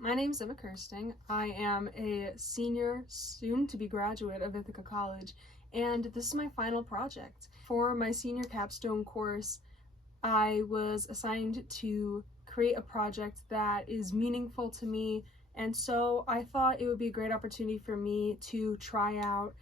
My name's Emma Kirsting. I am a senior, soon-to-be graduate of Ithaca College, and this is my final project. For my senior capstone course, I was assigned to create a project that is meaningful to me, and so I thought it would be a great opportunity for me to try out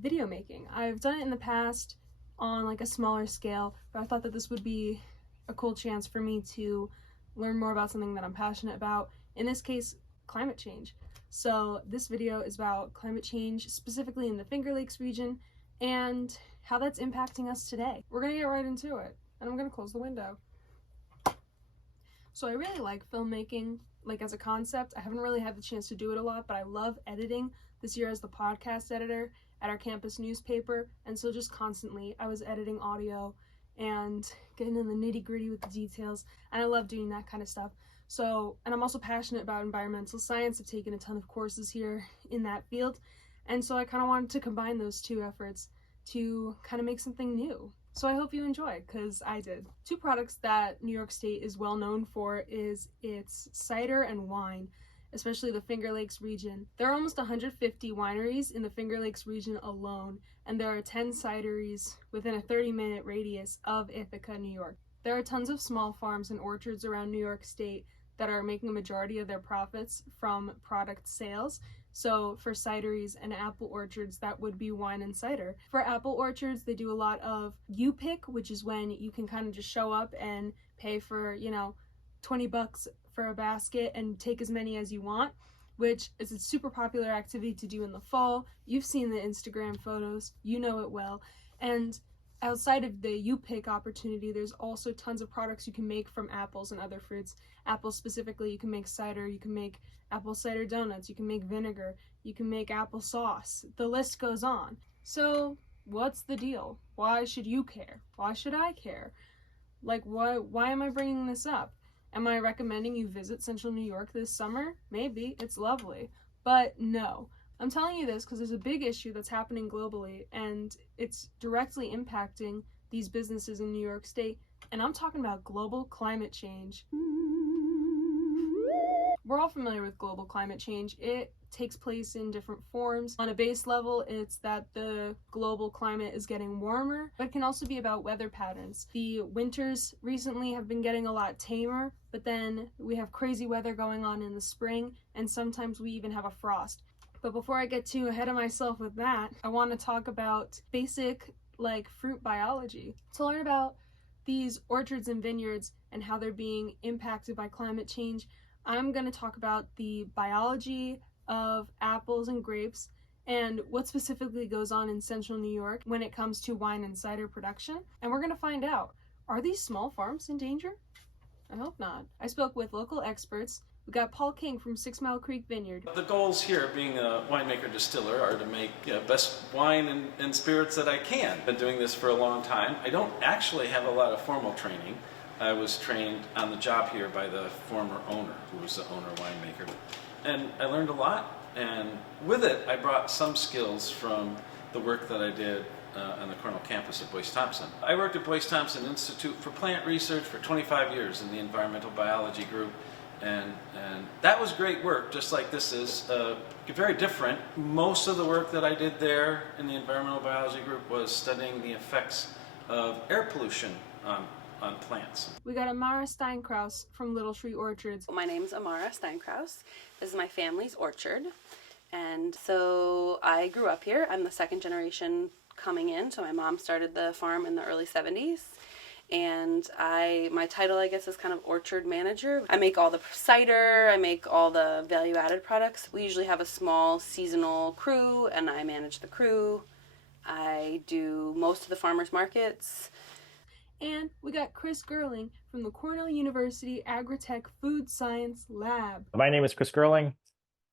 video making. I've done it in the past on like a smaller scale, but I thought that this would be a cool chance for me to learn more about something that I'm passionate about. In this case, climate change. So this video is about climate change, specifically in the Finger Lakes region, and how that's impacting us today. We're gonna get right into it, and I'm gonna close the window. So I really like filmmaking, like as a concept. I haven't really had the chance to do it a lot, but I love editing. This year as the podcast editor at our campus newspaper, and so just constantly I was editing audio and getting in the nitty-gritty with the details, and I love doing that kind of stuff. So, and I'm also passionate about environmental science. I've taken a ton of courses here in that field, and so I kind of wanted to combine those two efforts to kind of make something new. So I hope you enjoy, because I did. Two products that New York State is well known for is its cider and wine, especially the Finger Lakes region. There are almost 150 wineries in the Finger Lakes region alone, and there are 10 cideries within a 30-minute radius of Ithaca, New York. There are tons of small farms and orchards around New York State that are making a majority of their profits from product sales. So for cideries and apple orchards, that would be wine and cider. For apple orchards, they do a lot of U-pick, which is when you can kind of just show up and pay for, $20 for a basket and take as many as you want, which is a super popular activity to do in the fall. You've seen the Instagram photos, you know it well. And outside of the U-pick opportunity, there's also tons of products you can make from apples and other fruits. Apples specifically, you can make cider, you can make apple cider donuts, you can make vinegar, you can make apple sauce. The list goes on. So what's the deal? Why should you care? Why should I care? Like, why am I bringing this up? Am I recommending you visit Central New York this summer? Maybe, it's lovely. But no. I'm telling you this because there's a big issue that's happening globally, and it's directly impacting these businesses in New York State, and I'm talking about global climate change. We're all familiar with global climate change. It takes place in different forms. On a base level, it's that the global climate is getting warmer, but it can also be about weather patterns. The winters recently have been getting a lot tamer, but then we have crazy weather going on in the spring, and sometimes we even have a frost. But before I get too ahead of myself with that, I want to talk about basic, fruit biology. To learn about these orchards and vineyards and how they're being impacted by climate change, I'm going to talk about the biology of apples and grapes and what specifically goes on in Central New York when it comes to wine and cider production. And we're going to find out, are these small farms in danger? I hope not. I spoke with local experts. We got Paul King from 6 Mile Creek Vineyard. The goals here, being a winemaker distiller, are to make best wine and spirits that I can. I've been doing this for a long time. I don't actually have a lot of formal training. I was trained on the job here by the former owner, who was the owner winemaker. And I learned a lot, and with it I brought some skills from the work that I did on the Cornell campus at Boyce Thompson. I worked at Boyce Thompson Institute for Plant Research for 25 years in the environmental biology group, and that was great work, just like this is very different. Most of the work that I did there in the environmental biology group was studying the effects of air pollution on plants. We got Amara Steinkraus from Little Tree Orchards. My name's Amara Steinkraus. This is my family's orchard, and so I grew up here. I'm the second generation coming in, so my mom started the farm in the early 70s, and my title, I guess, is kind of orchard manager. I make all the cider, I make all the value-added products. We usually have a small seasonal crew, and I manage the crew. I do most of the farmers markets. And we got Chris Gerling from the Cornell University Agritech Food Science Lab. My name is Chris Gerling.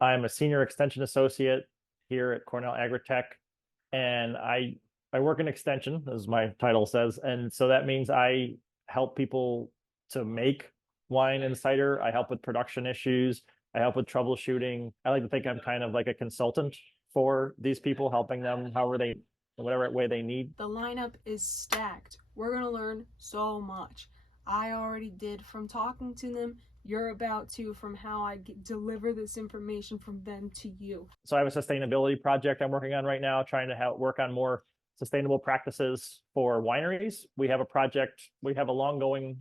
I'm a senior extension associate here at Cornell Agritech, and I work in extension, as my title says, and so that means I help people to make wine and cider. I help with production issues. I help with troubleshooting. I like to think I'm kind of like a consultant for these people, helping them whatever way they need. The lineup is stacked. We're going to learn so much. I already did from talking to them. You're about to from how I deliver this information from them to you. So I have a sustainability project I'm working on right now, trying to work on more sustainable practices for wineries. We have a long going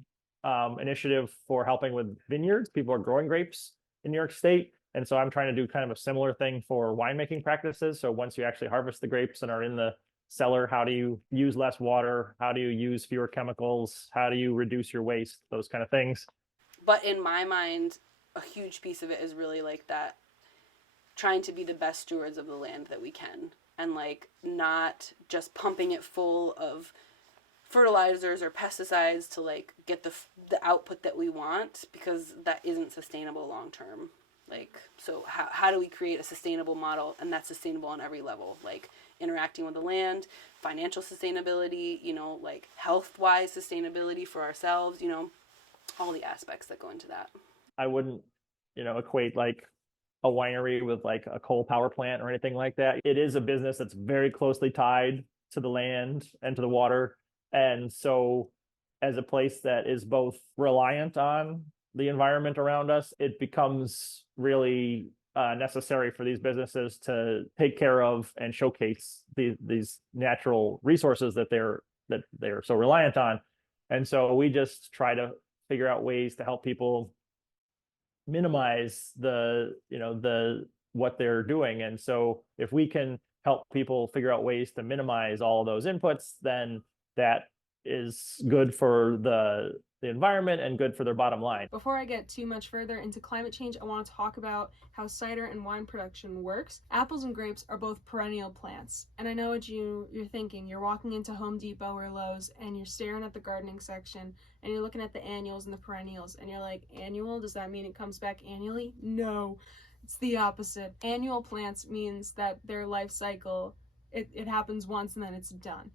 initiative for helping with vineyards. People are growing grapes in New York State. And so I'm trying to do kind of a similar thing for winemaking practices. So once you actually harvest the grapes and are in the cellar, how do you use less water? How do you use fewer chemicals? How do you reduce your waste? Those kind of things. But in my mind, a huge piece of it is really like that, trying to be the best stewards of the land that we can, and like not just pumping it full of fertilizers or pesticides to like get the output that we want, because that isn't sustainable long term. Like, so how do we create a sustainable model, and that's sustainable on every level, like interacting with the land, financial sustainability, like health-wise sustainability for ourselves, all the aspects that go into that. I wouldn't, equate like a winery with like a coal power plant or anything like that. It is a business that's very closely tied to the land and to the water. And so as a place that is both reliant on the environment around us, it becomes really necessary for these businesses to take care of and showcase these natural resources that they're so reliant on. And so we just try to figure out ways to help people minimize what they're doing. And so if we can help people figure out ways to minimize all of those inputs, then that is good for the environment and good for their bottom line. Before I get too much further into climate change, I want to talk about how cider and wine production works. Apples and grapes are both perennial plants. And I know what you're thinking. You're walking into Home Depot or Lowe's and you're staring at the gardening section and you're looking at the annuals and the perennials and you're like, annual? Does that mean it comes back annually? No, it's the opposite. Annual plants means that their life cycle, it happens once and then it's done.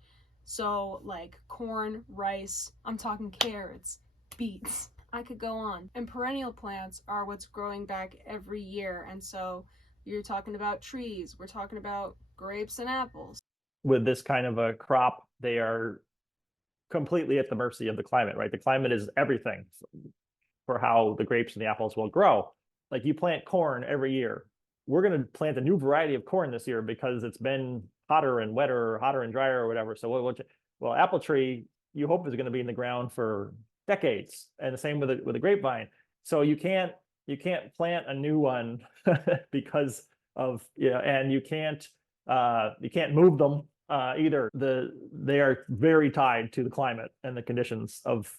So like corn, rice, I'm talking carrots, beets. I could go on. And perennial plants are what's growing back every year. And so you're talking about trees, we're talking about grapes and apples. With this kind of a crop, they are completely at the mercy of the climate, right? The climate is everything for how the grapes and the apples will grow. Like you plant corn every year. We're going to plant a new variety of corn this year because it's been hotter and wetter, or hotter and drier or whatever. So well, apple tree, you hope is going to be in the ground for decades, and the same with a grapevine. So you can't plant a new one because of and you can't move them either. They are very tied to the climate and the conditions of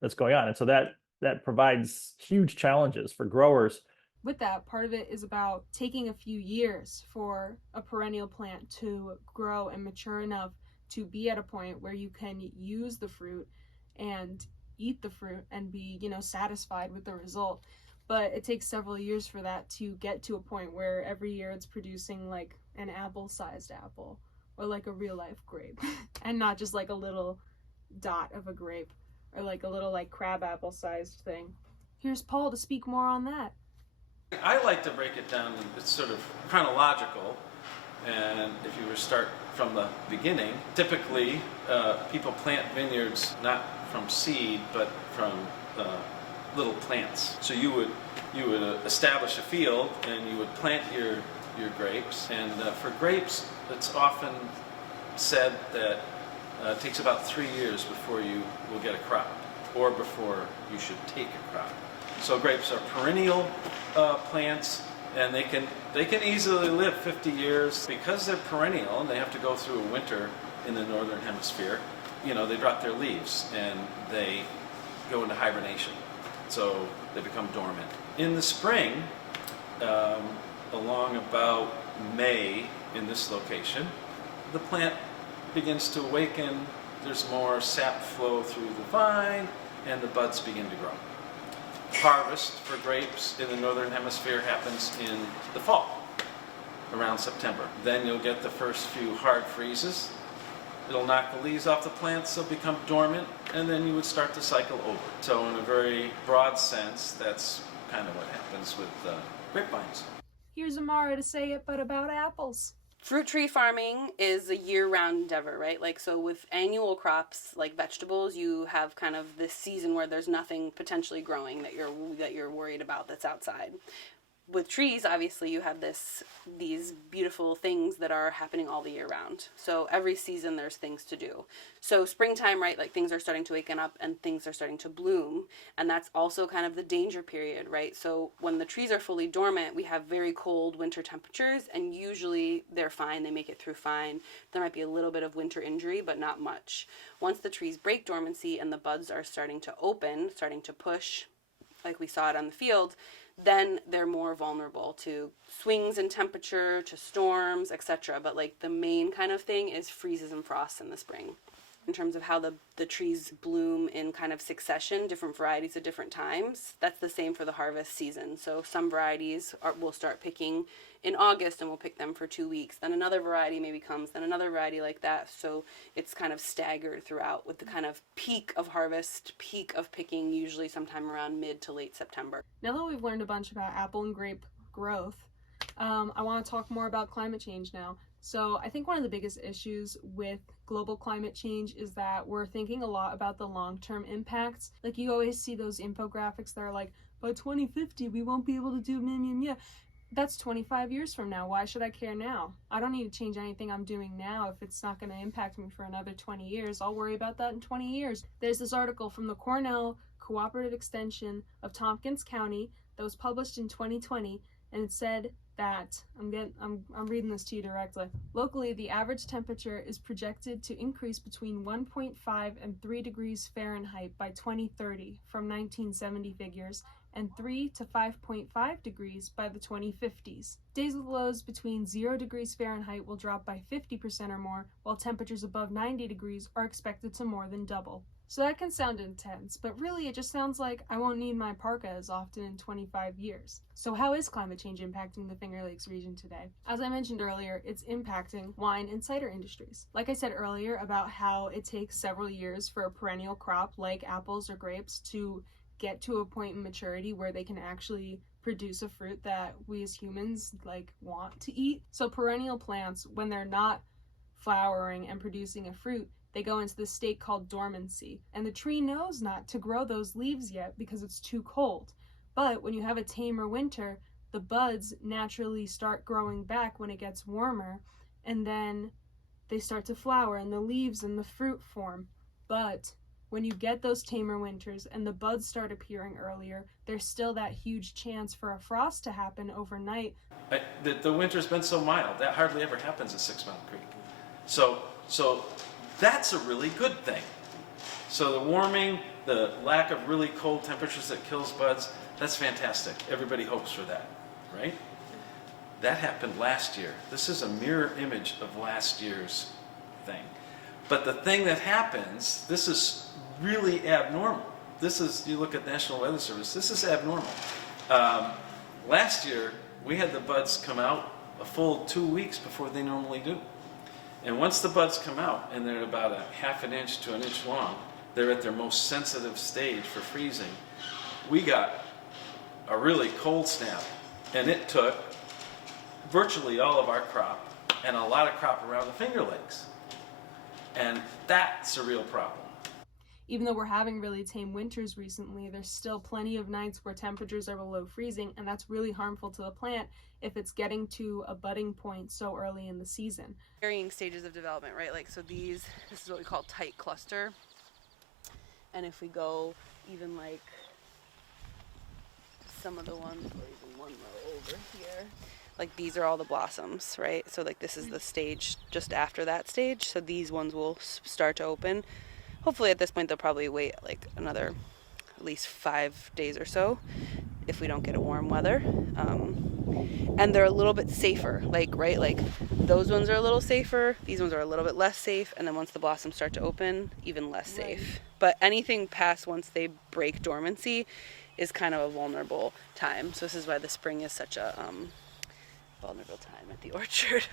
that's going on, and so that provides huge challenges for growers. With that, part of it is about taking a few years for a perennial plant to grow and mature enough to be at a point where you can use the fruit and eat the fruit and be, satisfied with the result. But it takes several years for that to get to a point where every year it's producing like an apple-sized apple or like a real-life grape and not just like a little dot of a grape or like a little like crab apple-sized thing. Here's Paul to speak more on that. I like to break it down. It's sort of chronological, and if you were to start from the beginning, typically people plant vineyards not from seed but from little plants. So you would establish a field and you would plant your grapes. And for grapes, it's often said that it takes about 3 years before you will get a crop, or before you should take a crop. So grapes are perennial plants, and they can easily live 50 years because they're perennial and they have to go through a winter in the northern hemisphere. They drop their leaves and they go into hibernation, so they become dormant. In the spring, along about May in this location, the plant begins to awaken. There's more sap flow through the vine and the buds begin to grow. Harvest for grapes in the northern hemisphere happens in the fall, around September. Then you'll get the first few hard freezes. It'll knock the leaves off the plants, they'll become dormant, and then you would start the cycle over. So in a very broad sense, that's kind of what happens with grapevines. Here's Amara to say it, but about apples. Fruit tree farming is a year-round endeavor, right? Like, so with annual crops like vegetables, you have kind of this season where there's nothing potentially growing that you're worried about that's outside. With trees, obviously, you have these beautiful things that are happening all the year round. So every season there's things to do. So springtime, right, like things are starting to waken up and things are starting to bloom. And that's also kind of the danger period, right? So when the trees are fully dormant, we have very cold winter temperatures, and usually they're fine. They make it through fine. There might be a little bit of winter injury, but not much. Once the trees break dormancy and the buds are starting to open, starting to push, like we saw it on the field, then they're more vulnerable to swings in temperature, to storms, etc. But like the main kind of thing is freezes and frosts in the spring. In terms of how the trees bloom in kind of succession, different varieties at different times, that's the same for the harvest season. So some varieties will start picking in August and we'll pick them for 2 weeks. Then another variety maybe comes, then another variety like that. So it's kind of staggered throughout with the kind of peak of harvest, peak of picking, usually sometime around mid to late September. Now that we've learned a bunch about apple and grape growth, I want to talk more about climate change now. So I think one of the biggest issues with global climate change is that we're thinking a lot about the long-term impacts. Like you always see those infographics that are like, by 2050 we won't be able to do yeah. That's 25 years from now. Why should I care now? I don't need to change anything I'm doing now if it's not going to impact me for another 20 years. I'll worry about that in 20 years. There's this article from the Cornell Cooperative Extension of Tompkins County that was published in 2020, and it said that, I'm reading this to you directly. Locally, the average temperature is projected to increase between 1.5 and 3 degrees Fahrenheit by 2030 from 1970 figures, and 3 to 5.5 degrees by the 2050s. Days with lows between 0 degrees Fahrenheit will drop by 50% or more, while temperatures above 90 degrees are expected to more than double. So that can sound intense, but really it just sounds like I won't need my parka as often in 25 years. So how is climate change impacting the Finger Lakes region today? As I mentioned earlier, it's impacting wine and cider industries. Like I said earlier about how it takes several years for a perennial crop like apples or grapes to get to a point in maturity where they can actually produce a fruit that we as humans want to eat. So perennial plants, when they're not flowering and producing a fruit, they go into this state called dormancy, and the tree knows not to grow those leaves yet because it's too cold. But when you have a tamer winter, the buds naturally start growing back when it gets warmer, and then they start to flower and the leaves and the fruit form. But when you get those tamer winters and the buds start appearing earlier, there's still that huge chance for a frost to happen overnight. The winter's been so mild, that hardly ever happens at 6 Mile Creek. So that's a really good thing. So the warming, the lack of really cold temperatures that kills buds, that's fantastic. Everybody hopes for that, right? That happened last year. This is a mirror image of last year's thing. But the thing that happens, this is really abnormal. This is, you look at National Weather Service, this is abnormal. Last year, we had the buds come out a full 2 weeks before they normally do. And once the buds come out, and they're about a half an inch to an inch long, they're at their most sensitive stage for freezing. We got a really cold snap, and it took virtually all of our crop and a lot of crop around the Finger Lakes. And that's a real problem. Even though we're having really tame winters recently, there's still plenty of nights where temperatures are below freezing, and that's really harmful to the plant if it's getting to a budding point so early in the season. Varying stages of development, right? Like, so this is what we call tight cluster. And if we go even like some of the ones, or even one row over here, like these are all the blossoms, right? So like this is the stage just after that stage. So these ones will start to open. Hopefully at this point they'll probably wait like another at least 5 days or so if we don't get a warm weather. And they're a little bit safer, right? Like those ones are a little safer, these ones are a little bit less safe, and then once the blossoms start to open, even less safe. But anything past once they break dormancy is kind of a vulnerable time. So this is why the spring is such a vulnerable time at the orchard.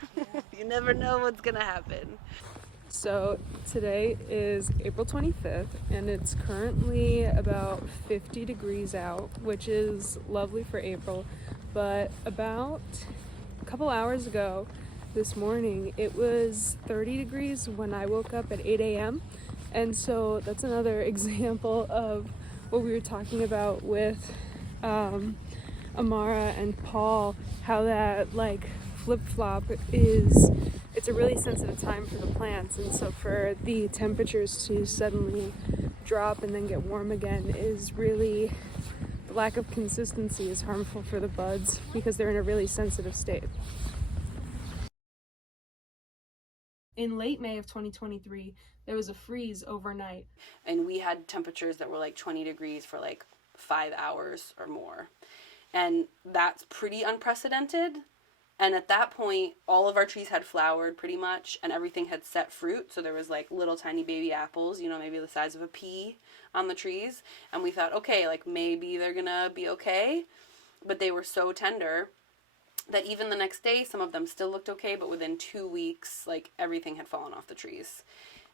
You never know what's gonna happen. So today is April 25th, and it's currently about 50 degrees out, which is lovely for April. But about a couple hours ago, this morning, it was 30 degrees when I woke up at 8 a.m. And so that's another example of what we were talking about with Amara and Paul, how that like flip-flop it's a really sensitive time for the plants, and so for the temperatures to suddenly drop and then get warm again is really, the lack of consistency is harmful for the buds because they're in a really sensitive state. In late May of 2023, there was a freeze overnight. And we had temperatures that were like 20 degrees for like 5 hours or more. And that's pretty unprecedented. And at that point, all of our trees had flowered pretty much, and everything had set fruit. So there was like little tiny baby apples, you know, maybe the size of a pea on the trees. And we thought, okay, like maybe they're gonna be okay. But they were so tender that even the next day, some of them still looked okay, but within 2 weeks, like everything had fallen off the trees.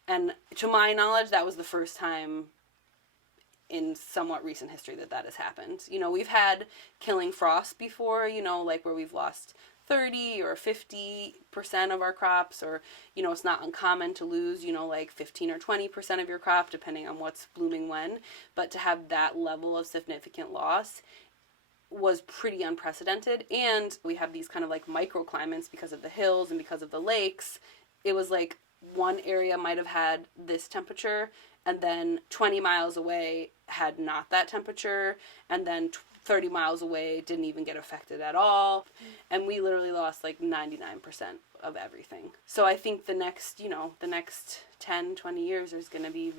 And to my knowledge, that was the first time in somewhat recent history that has happened. You know, we've had killing frost before, you know, like where we've lost 30 or 50% of our crops, or, you know, it's not uncommon to lose, you know, like 15 or 20% of your crop, depending on what's blooming when. But to have that level of significant loss was pretty unprecedented. And we have these kind of like microclimates because of the hills and because of the lakes. It was like one area might have had this temperature, and then 20 miles away had not that temperature, and then 30 miles away didn't even get affected at all. And we literally lost like 99% of everything. So I think the next 10, 20 years is going to be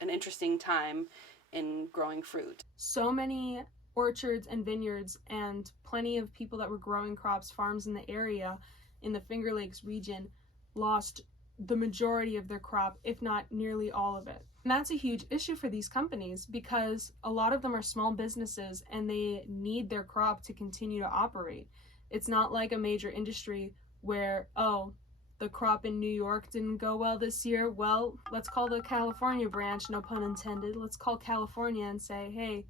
an interesting time in growing fruit. So many orchards and vineyards and plenty of people that were growing crops, farms in the area, in the Finger Lakes region, lost the majority of their crop, if not nearly all of it. And that's a huge issue for these companies because a lot of them are small businesses and they need their crop to continue to operate. It's not like a major industry where, oh, the crop in New York didn't go well this year. Well, let's call the California branch, no pun intended. Let's call California and say, hey,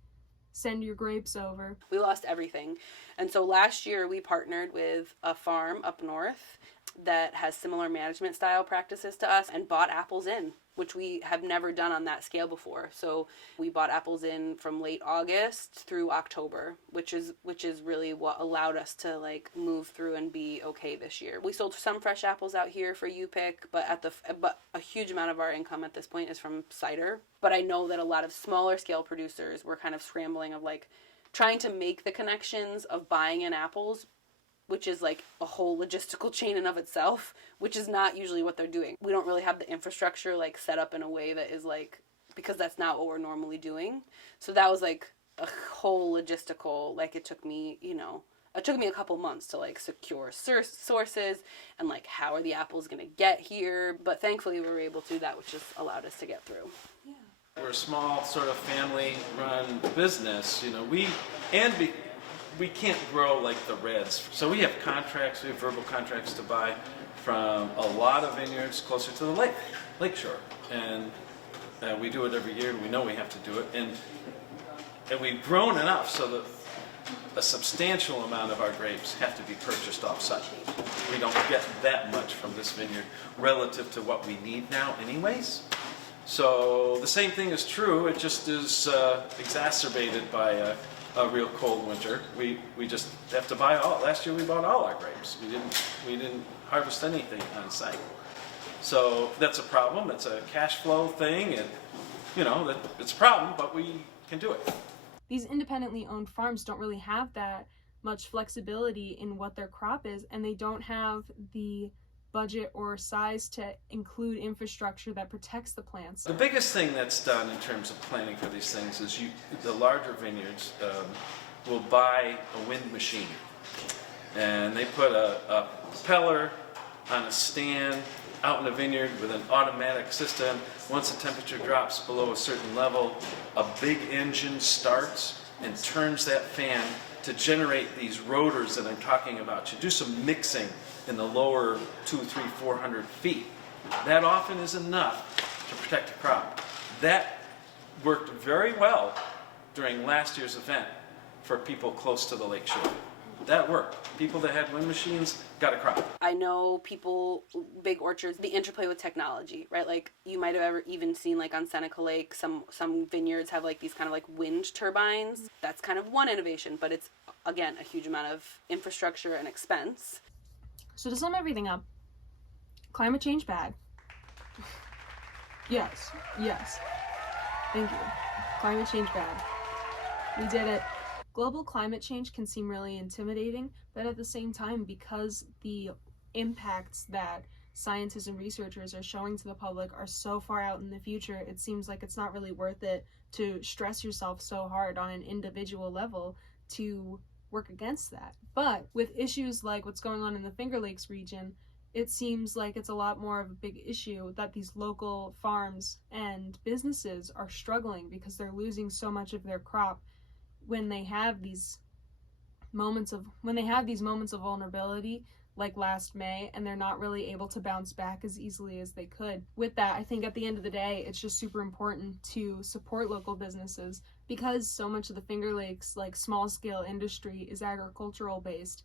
send your grapes over. We lost everything. And so last year we partnered with a farm up north that has similar management style practices to us and bought apples in, which we have never done on that scale before. So we bought apples in from late August through October, which is really what allowed us to like move through and be okay this year. We sold some fresh apples out here for U-Pick, but a huge amount of our income at this point is from cider. But I know that a lot of smaller scale producers were kind of scrambling of like trying to make the connections of buying in apples, which is like a whole logistical chain in of itself, which is not usually what they're doing. We don't really have the infrastructure like set up in a way that is like, because that's not what we're normally doing. So that was like a whole logistical, like it took me a couple months to like secure sources and like how are the apples going to get here. But thankfully we were able to do that, which has allowed us to get through. Yeah. We're a small sort of family-run business, you know. We can't grow like the Reds. So we have verbal contracts to buy from a lot of vineyards closer to the lake shore. And we do it every year. We know we have to do it. And we've grown enough so that a substantial amount of our grapes have to be purchased off-site. We don't get that much from this vineyard relative to what we need now anyways. So the same thing is true. It just is exacerbated by a real cold winter. We just have to buy all. Last year we bought all our grapes. We didn't harvest anything on site. So that's a problem. It's a cash flow thing, and it's a problem, but we can do it. These independently owned farms don't really have that much flexibility in what their crop is, and they don't have the budget or size to include infrastructure that protects the plants. The biggest thing that's done in terms of planning for these things is the larger vineyards will buy a wind machine, and they put a propeller on a stand out in the vineyard with an automatic system. Once the temperature drops below a certain level, a big engine starts and turns that fan to generate these rotors that I'm talking about. You do some mixing in the lower 200, 300, 400 feet. That often is enough to protect a crop. That worked very well during last year's event for people close to the lake shore. that worked. People that had wind machines got a crop. I know people, big orchards, the interplay with technology, right? Like you might have ever even seen like on Seneca Lake, some vineyards have like these kind of like wind turbines. That's kind of one innovation, but it's again a huge amount of infrastructure and expense. So to sum everything up, climate change bad. Yes. Thank you. Climate change bad. We did it. Global climate change can seem really intimidating, but at the same time, because the impacts that scientists and researchers are showing to the public are so far out in the future, it seems like it's not really worth it to stress yourself so hard on an individual level to work against that. But with issues like what's going on in the Finger Lakes region, it seems like it's a lot more of a big issue that these local farms and businesses are struggling because they're losing so much of their crop when they have these moments of vulnerability like last May, and they're not really able to bounce back as easily as they could. With that, I think at the end of the day, it's just super important to support local businesses because so much of the Finger Lakes, like small scale industry, is agricultural based.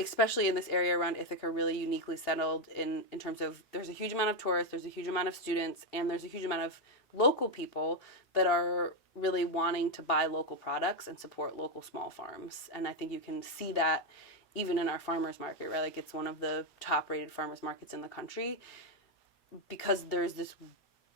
Especially in this area around Ithaca, really uniquely settled in terms of there's a huge amount of tourists, there's a huge amount of students, and there's a huge amount of local people that are really wanting to buy local products and support local small farms. And I think you can see that even in our farmers market, right? Like it's one of the top rated farmers markets in the country because there's this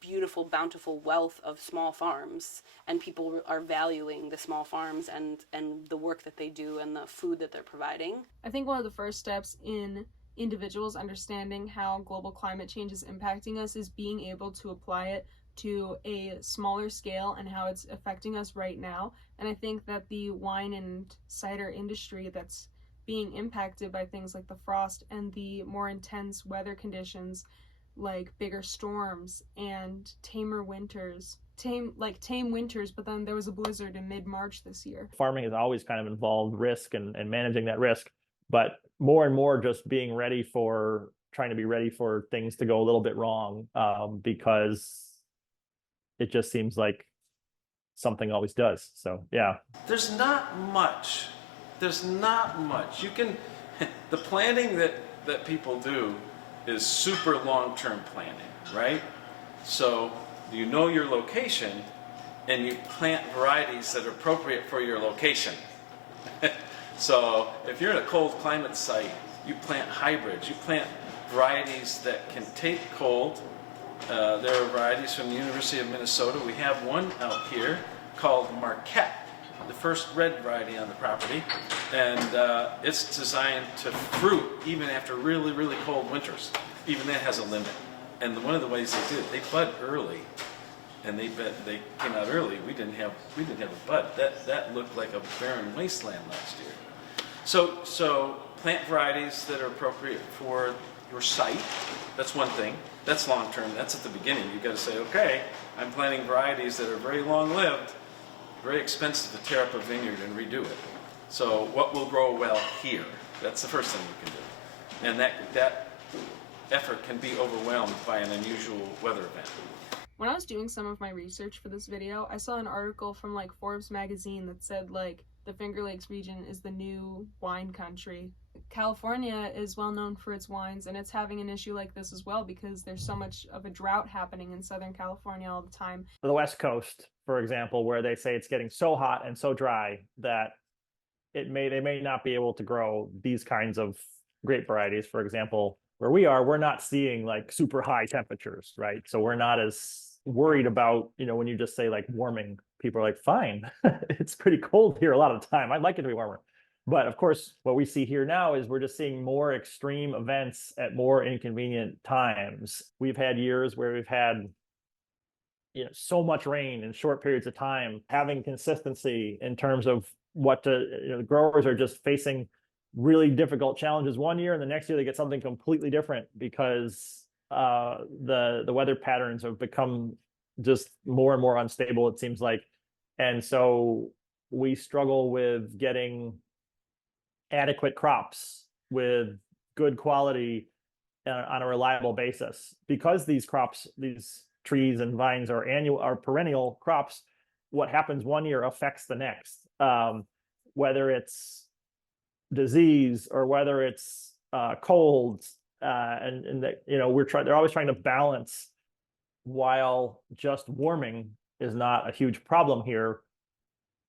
beautiful, bountiful wealth of small farms, and people are valuing the small farms and the work that they do and the food that they're providing. I think one of the first steps in individuals understanding how global climate change is impacting us is being able to apply it to a smaller scale and how it's affecting us right now. And I think that the wine and cider industry that's being impacted by things like the frost and the more intense weather conditions like bigger storms and tamer winters, tame winters, but then there was a blizzard in mid-March this year. Farming has always kind of involved risk and managing that risk, but more and more just trying to be ready for things to go a little bit wrong, because it just seems like something always does. So yeah. There's not much. You can, the planning that people do is super long-term planning, right? So you know your location and you plant varieties that are appropriate for your location. So if you're in a cold climate site, you plant hybrids, you plant varieties that can take cold. There are varieties from the University of Minnesota. We have one out here called Marquette, the first red variety on the property, and it's designed to fruit even after really, really cold winters. Even that has a limit. And one of the ways they did, they bud early, and they came out early. We didn't have a bud. That looked like a barren wasteland last year. So plant varieties that are appropriate for your site. That's one thing. That's long term. That's at the beginning. You've got to say, okay, I'm planting varieties that are very long lived. Very expensive to tear up a vineyard and redo it. So what will grow well here? That's the first thing you can do. And that effort can be overwhelmed by an unusual weather event. When I was doing some of my research for this video, I saw an article from like Forbes magazine that said like the Finger Lakes region is the new wine country. California is well known for its wines, and it's having an issue like this as well because there's so much of a drought happening in Southern California all the time. The West Coast, for example, where they say it's getting so hot and so dry that they may not be able to grow these kinds of grape varieties. For example, where we are, we're not seeing like super high temperatures, right? So we're not as worried about, when you just say like warming, people are like, fine, it's pretty cold here a lot of the time. I'd like it to be warmer. But of course, what we see here now is we're just seeing more extreme events at more inconvenient times. We've had years where we've had so much rain in short periods of time. Having consistency in terms of the growers are just facing really difficult challenges one year, and the next year they get something completely different because the weather patterns have become just more and more unstable, it seems like. And so we struggle with getting adequate crops with good quality on a reliable basis. Because these trees and vines are perennial crops, what happens one year affects the next. Whether it's disease or whether it's colds, and that, you know, they're always trying to balance, while just warming is not a huge problem here,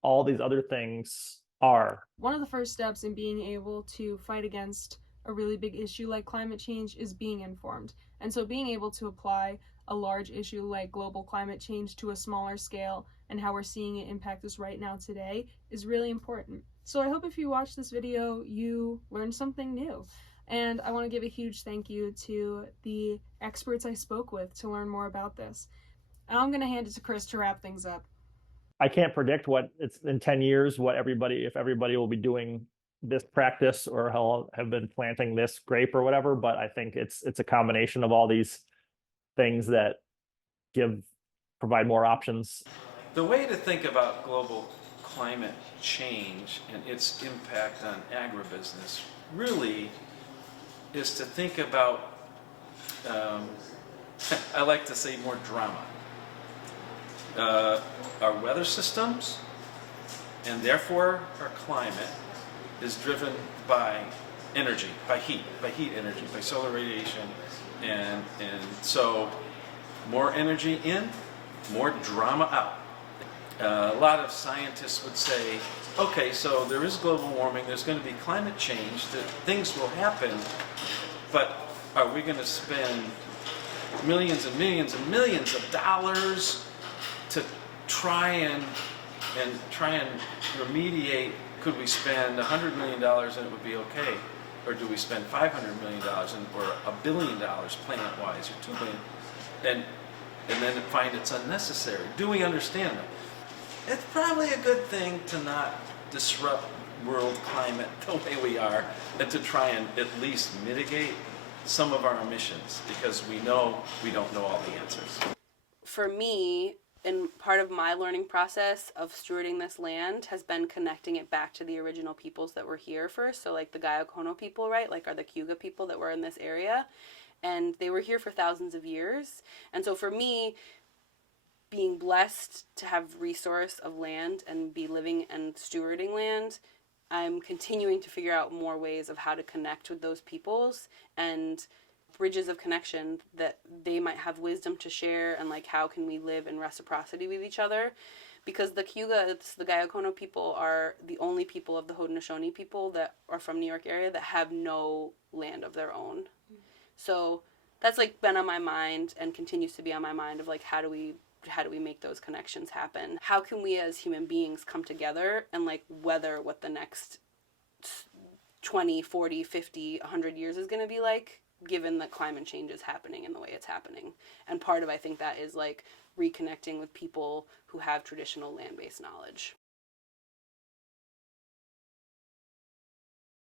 all these other things are. One of the first steps in being able to fight against a really big issue like climate change is being informed. And so being able to apply a large issue like global climate change to a smaller scale and how we're seeing it impact us right now today is really important. So I hope if you watch this video, you learned something new. And I want to give a huge thank you to the experts I spoke with to learn more about this. And I'm going to hand it to Chris to wrap things up. I can't predict what it's in 10 years, if everybody will be doing this practice or have been planting this grape or whatever. But I think it's a combination of all these things that provide more options. The way to think about global climate change and its impact on agribusiness really is to think about, I like to say, more drama. Our weather systems, and therefore our climate, is driven by energy, by heat energy, by solar radiation, and so more energy in, more drama out. A lot of scientists would say, okay, so there is global warming, there's going to be climate change, that things will happen, but are we going to spend millions and millions and millions of dollars to try and remediate? Could we spend $100 million and it would be okay? Or do we spend $500 million or $1 billion planet-wise, or $2 billion, and then find it's unnecessary? Do we understand them? It's probably a good thing to not disrupt world climate the way we are, and to try and at least mitigate some of our emissions, because we know we don't know all the answers. For me, and part of my learning process of stewarding this land has been connecting it back to the original peoples that were here first. So like the Gayacono people, right? Like are the Cayuga people that were in this area. And they were here for thousands of years. And so for me, being blessed to have resource of land and be living and stewarding land, I'm continuing to figure out more ways of how to connect with those peoples and bridges of connection that they might have wisdom to share, and like how can we live in reciprocity with each other, because the Cayuga, the Gayacono people, are the only people of the Haudenosaunee people that are from New York area that have no land of their own. So that's like been on my mind and continues to be on my mind of like how do we make those connections happen? How can we as human beings come together and like weather what the next 20, 40, 50, 100 years is going to be like, given that climate change is happening in the way it's happening? And part of, I think, that is like reconnecting with people who have traditional land-based knowledge.